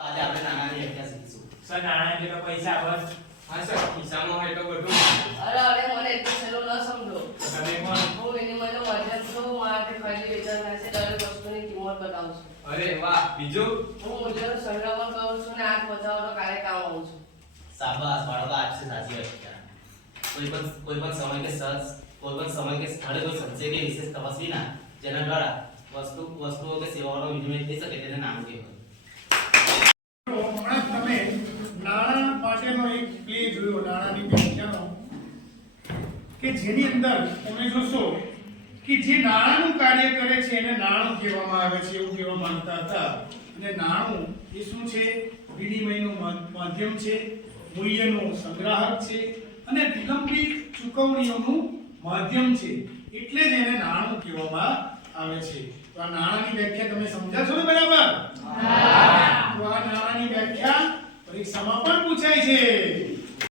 આજે આપણે નાણાંની વ્યાખ્યા શીખશું. સર નાણાં એટલે તો પૈસા બસ. હા સર, ખિસ્સામાં હોય તો બધું. અરે મને એટલું સહેલું ન સમજો. તમે કોણ? હું વિનિમયનો માધ્યમ છું. મારે ખરીદી વેચાણ થાય છે, દરેક વસ્તુની કિંમત બતાવું છું. અરે વાહ, બીજું? હું મૂલ્યનો સંગ્રહ પણ કરું છું અને આંખ બચાવવાનો કાર્ય કામ આવું છું. શાબાશ બાળકો, આ છે સાચી વ્યાખ્યા. કોઈ પણ સમય કે સ્થળે કોઈ સંશય કે વિશેષ તપસ્વીના જેના દ્વારા વસ્તુઓ કે સેવાઓનો વિનિમય થઈ શકે તેને નાણું કહેવાય. હમણાં તમે નાણાં માટેનો એક પ્લે જોયો, નાણાંની વ્યાખ્યાનો, કે જેની અંદર તમે જોશો કે જે નાણાંનું કાર્ય કરે છે એને નાણું કહેવામાં આવે છે એવું કહેવા માંગતા હતા. અને નાણું એ શું છે? વિનિમયનું માધ્યમ છે, મૂલ્યનું સંગ્રાહક છે અને વિલંબિત ચૂકવણીઓનું માધ્યમ છે. એટલે જ એને નાણું કહેવામાં આવે છે. તો આ નાણાંની વ્યાખ્યા તમે સમજ્યા છો ને બરાબર? તો આ નાણાંની વ્યાખ્યા પરીક્ષામાં પણ પૂછાય છે.